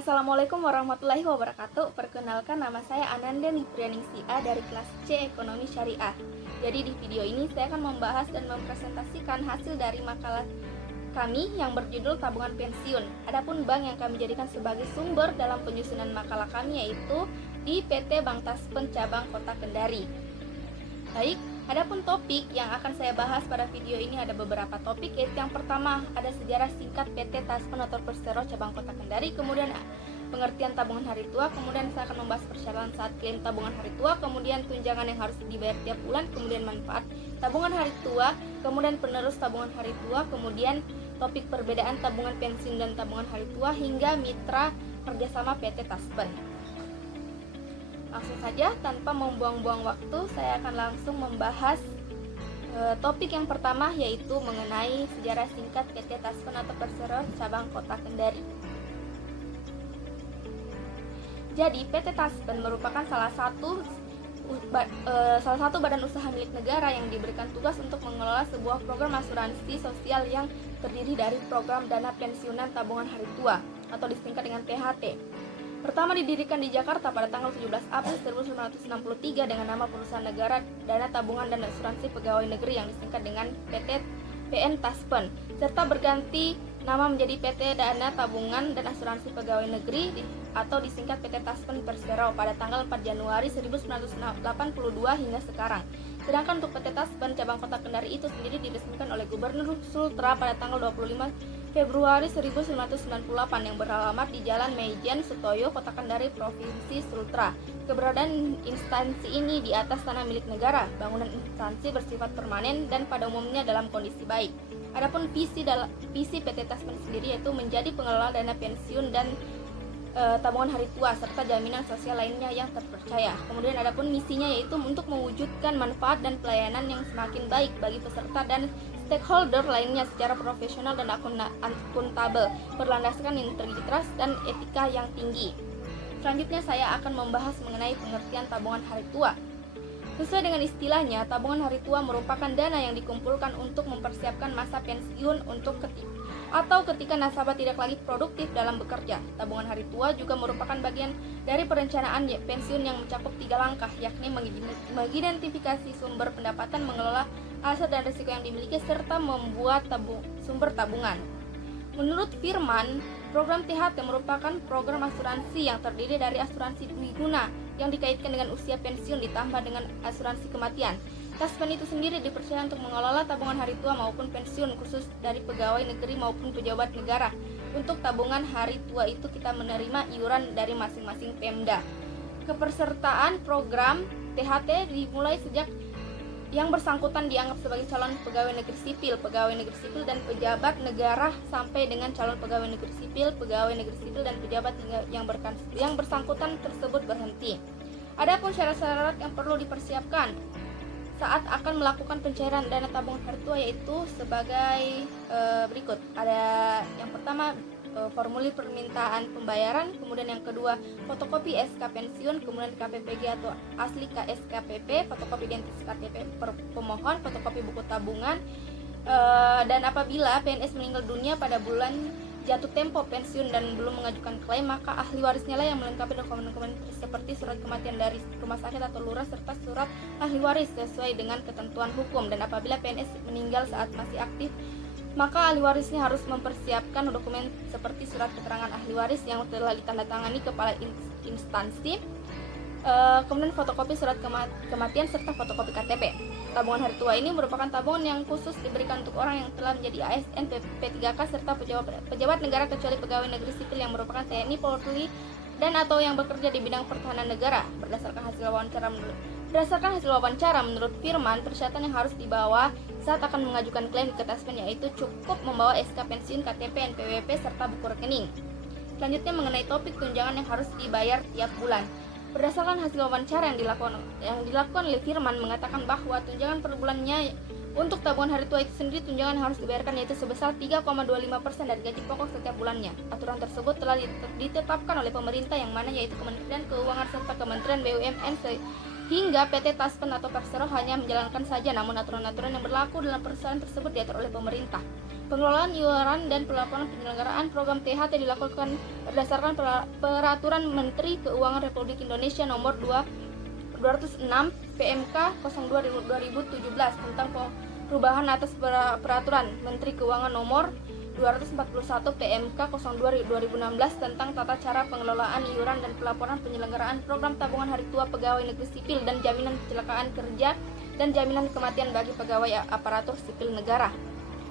Assalamualaikum warahmatullahi wabarakatuh. Perkenalkan, nama saya Ananda Niprianingsi A dari kelas C Ekonomi Syariah. Jadi di video ini saya akan membahas dan mempresentasikan hasil dari makalah kami yang berjudul tabungan pensiun. Adapun bank yang kami jadikan sebagai sumber dalam penyusunan makalah kami yaitu di PT Bank Taspen Cabang Kota Kendari. Baik, adapun topik yang akan saya bahas pada video ini ada beberapa topik, yaitu yang pertama ada sejarah singkat PT Taspen atau Persero Cabang Kota Kendari, kemudian pengertian tabungan hari tua, kemudian saya akan membahas persyaratan saat klaim tabungan hari tua, kemudian tunjangan yang harus dibayar tiap bulan, kemudian manfaat tabungan hari tua, kemudian penerus tabungan hari tua, kemudian topik perbedaan tabungan pensiun dan tabungan hari tua, hingga mitra kerjasama PT Taspen. Langsung saja, tanpa membuang-buang waktu, saya akan langsung membahas topik yang pertama, yaitu mengenai sejarah singkat PT Taspen atau Persero Cabang Kota Kendari. Jadi, PT Taspen merupakan salah satu badan usaha milik negara yang diberikan tugas untuk mengelola sebuah program asuransi sosial yang terdiri dari program dana pensiunan tabungan hari tua atau disingkat dengan THT. Pertama didirikan di Jakarta pada tanggal 17 April 1963 dengan nama Perusahaan Negara Dana Tabungan dan Asuransi Pegawai Negeri yang disingkat dengan PT PN Taspen, serta berganti nama menjadi PT Dana Tabungan dan Asuransi Pegawai Negeri atau disingkat PT Taspen Persero pada tanggal 4 Januari 1982 hingga sekarang. Sedangkan untuk PT Taspen Cabang Kota Kendari itu sendiri diresmikan oleh Gubernur Sultra pada tanggal 25 Februari 1998 yang beralamat di Jalan Maijen Sutoyo, Kota Kendari, Provinsi Sultra. Keberadaan instansi ini di atas tanah milik negara. Bangunan instansi bersifat permanen dan pada umumnya dalam kondisi baik. Adapun visi PT Taspen sendiri yaitu menjadi pengelola dana pensiun dan tabungan hari tua serta jaminan sosial lainnya yang terpercaya. Kemudian adapun misinya yaitu untuk mewujudkan manfaat dan pelayanan yang semakin baik bagi peserta dan stakeholder lainnya secara profesional dan akuntabel, berlandaskan integritas dan etika yang tinggi. Selanjutnya saya akan membahas mengenai pengertian tabungan hari tua. Sesuai dengan istilahnya, tabungan hari tua merupakan dana yang dikumpulkan untuk mempersiapkan masa pensiun ketika nasabah tidak lagi produktif dalam bekerja. Tabungan hari tua juga merupakan bagian dari perencanaan pensiun yang mencakup 3 langkah, yakni mengidentifikasi sumber pendapatan, mengelola aset dan risiko yang dimiliki, serta membuat sumber tabungan. Menurut Firman, program THT merupakan program asuransi yang terdiri dari asuransi dwiguna yang dikaitkan dengan usia pensiun ditambah dengan asuransi kematian. Taspen itu sendiri dipercaya untuk mengelola tabungan hari tua maupun pensiun khusus dari pegawai negeri maupun pejabat negara. Untuk tabungan hari tua itu kita menerima iuran dari masing-masing Pemda. Kepesertaan program THT dimulai sejak yang bersangkutan dianggap sebagai calon pegawai negeri sipil dan pejabat negara sampai dengan calon pegawai negeri sipil dan pejabat yang bersangkutan tersebut berhenti. Adapun syarat-syarat yang perlu dipersiapkan saat akan melakukan pencairan dana tabungan hari tua yaitu sebagai berikut. Ada yang pertama formulir permintaan pembayaran, kemudian yang kedua fotokopi SK pensiun, kemudian KPPG atau asli KSKPP, fotokopi identitas KTP pemohon, fotokopi buku tabungan, dan apabila PNS meninggal dunia pada bulan jatuh tempo pensiun dan belum mengajukan klaim, maka ahli warisnya lah yang melengkapi dokumen-dokumen seperti surat kematian dari rumah sakit atau lurah serta surat ahli waris sesuai dengan ketentuan hukum. Dan apabila PNS meninggal saat masih aktif, maka ahli warisnya harus mempersiapkan dokumen seperti surat keterangan ahli waris yang telah ditandatangani kepala instansi, kemudian fotokopi surat kematian serta fotokopi KTP. Tabungan hari tua ini merupakan tabungan yang khusus diberikan untuk orang yang telah menjadi ASN, P3K serta pejabat negara kecuali pegawai negeri sipil yang merupakan TNI, Polri, dan atau yang bekerja di bidang pertahanan negara. Berdasarkan hasil wawancara menurut Firman, persyaratan yang harus dibawa saat akan mengajukan klaim ke Taspen yaitu cukup membawa SK pensiun, KTP, NPWP serta buku rekening. Selanjutnya mengenai topik tunjangan yang harus dibayar tiap bulan. Berdasarkan hasil wawancara yang dilakukan oleh Firman mengatakan bahwa tunjangan per bulannya untuk tabungan hari tua itu sendiri tunjangan yang harus dibayarkan yaitu sebesar 3,25% dari gaji pokok setiap bulannya. Aturan tersebut telah ditetapkan oleh pemerintah yang mana yaitu Kementerian Keuangan serta Kementerian BUMN hingga PT Taspen atau Persero hanya menjalankan saja, namun aturan-aturan yang berlaku dalam perusahaan tersebut diatur oleh pemerintah. Pengelolaan iuran dan pelaporan penyelenggaraan program THT dilakukan berdasarkan Peraturan Menteri Keuangan Republik Indonesia Nomor 206 PMK 02 2017 tentang perubahan atas Peraturan Menteri Keuangan Nomor 241 PMK 02 2016 tentang tata cara pengelolaan iuran dan pelaporan penyelenggaraan program tabungan hari tua pegawai negeri sipil dan jaminan kecelakaan kerja dan jaminan kematian bagi pegawai aparatur sipil negara.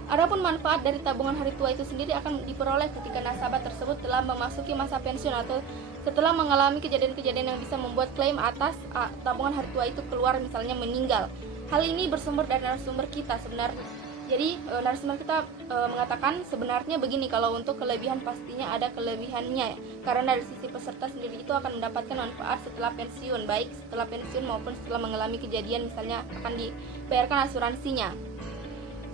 Adapun manfaat dari tabungan hari tua itu sendiri akan diperoleh ketika nasabah tersebut telah memasuki masa pensiun atau setelah mengalami kejadian-kejadian yang bisa membuat klaim atas tabungan hari tua itu keluar, misalnya meninggal. Hal ini bersumber dari narasumber kita sebenarnya. Jadi narasumber kita mengatakan sebenarnya begini, kalau untuk kelebihan pastinya ada kelebihannya, karena dari sisi peserta sendiri itu akan mendapatkan manfaat setelah pensiun, baik setelah pensiun maupun setelah mengalami kejadian, misalnya akan dibayarkan asuransinya.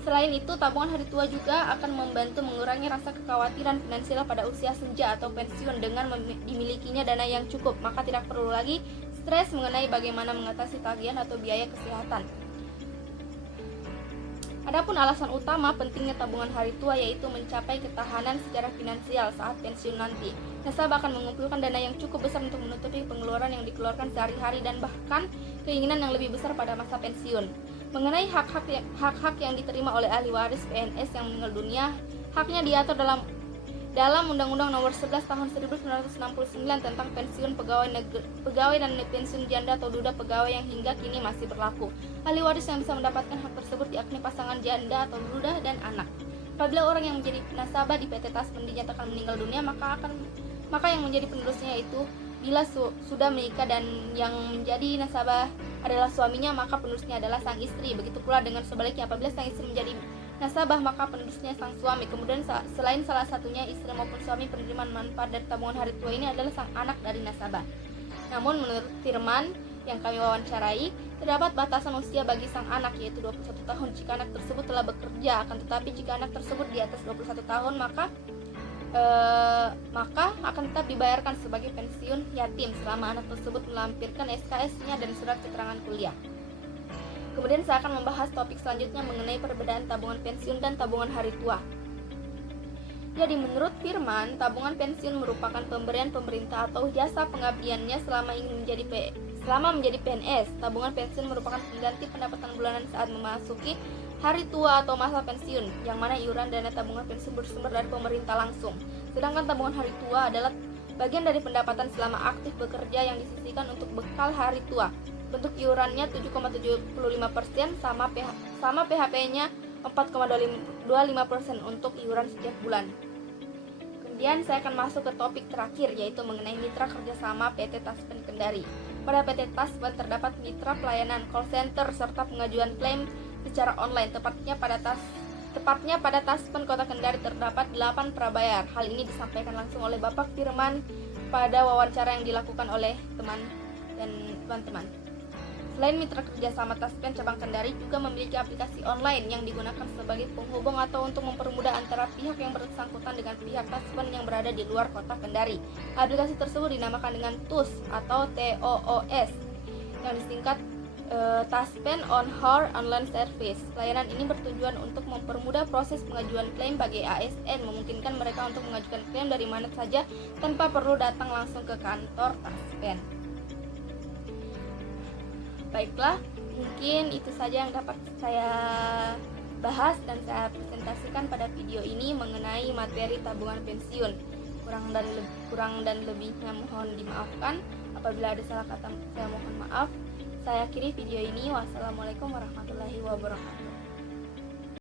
Selain itu, tabungan hari tua juga akan membantu mengurangi rasa kekhawatiran finansial pada usia senja atau pensiun dengan dimilikinya dana yang cukup, maka tidak perlu lagi stres mengenai bagaimana mengatasi tagihan atau biaya kesehatan. Adapun alasan utama pentingnya tabungan hari tua yaitu mencapai ketahanan secara finansial saat pensiun nanti. Nasabah akan mengumpulkan dana yang cukup besar untuk menutupi pengeluaran yang dikeluarkan sehari-hari dan bahkan keinginan yang lebih besar pada masa pensiun. Mengenai hak-hak yang diterima oleh ahli waris PNS yang meninggal dunia, haknya diatur dalam Undang-Undang Nomor 11 Tahun 1969 tentang pensiun pegawai dan pensiun janda atau duda pegawai yang hingga kini masih berlaku. Ahli waris yang bisa mendapatkan hak tersebut yakni pasangan janda atau duda dan anak. Apabila orang yang menjadi nasabah di PT Taspen dinyatakan meninggal dunia, maka yang menjadi penerusnya itu bila sudah menikah dan yang menjadi nasabah adalah suaminya, maka penerusnya adalah sang istri. Begitu pula dengan sebaliknya, apabila sang istri menjadi nasabah, maka penerusnya sang suami. Kemudian selain salah satunya istri maupun suami, penerimaan manfaat dari tabungan hari tua ini adalah sang anak dari nasabah. Namun menurut Firman yang kami wawancarai, terdapat batasan usia bagi sang anak yaitu 21 tahun jika anak tersebut telah bekerja. Akan tetapi jika anak tersebut di atas 21 tahun maka akan tetap dibayarkan sebagai pensiun yatim selama anak tersebut melampirkan SKS-nya dan surat keterangan kuliah. Kemudian saya akan membahas topik selanjutnya mengenai perbedaan tabungan pensiun dan tabungan hari tua. Jadi menurut Firman, tabungan pensiun merupakan pemberian pemerintah atau jasa pengabdiannya selama menjadi PNS. Tabungan pensiun merupakan pengganti pendapatan bulanan saat memasuki hari tua atau masa pensiun, yang mana iuran dana tabungan pensiun bersumber dari pemerintah langsung. Sedangkan tabungan hari tua adalah bagian dari pendapatan selama aktif bekerja yang disisihkan untuk bekal hari tua. Bentuk iurannya 7,75% sama PHP-nya 4,25% untuk iuran setiap bulan. Kemudian saya akan masuk ke topik terakhir yaitu mengenai mitra kerjasama PT Taspen Kendari. Pada PT Taspen terdapat mitra pelayanan call center serta pengajuan klaim secara online. Tepatnya pada Taspen Kota Kendari terdapat 8 prabayar. Hal ini disampaikan langsung oleh Bapak Firman pada wawancara yang dilakukan oleh teman-teman. Selain mitra kerjasama Taspen cabang Kendari juga memiliki aplikasi online yang digunakan sebagai penghubung atau untuk mempermudah antara pihak yang bersangkutan dengan pihak Taspen yang berada di luar kota Kendari. Aplikasi tersebut dinamakan dengan TOOS atau TOOS yang disingkat Taspen On Hour Online Service. Layanan ini bertujuan untuk mempermudah proses pengajuan klaim bagi ASN, memungkinkan mereka untuk mengajukan klaim dari mana saja tanpa perlu datang langsung ke kantor Taspen. Baiklah, mungkin itu saja yang dapat saya bahas dan saya presentasikan pada video ini mengenai materi tabungan pensiun. Kurang dan lebihnya mohon dimaafkan. Apabila ada salah kata, saya mohon maaf. Saya akhiri video ini. Wassalamualaikum warahmatullahi wabarakatuh.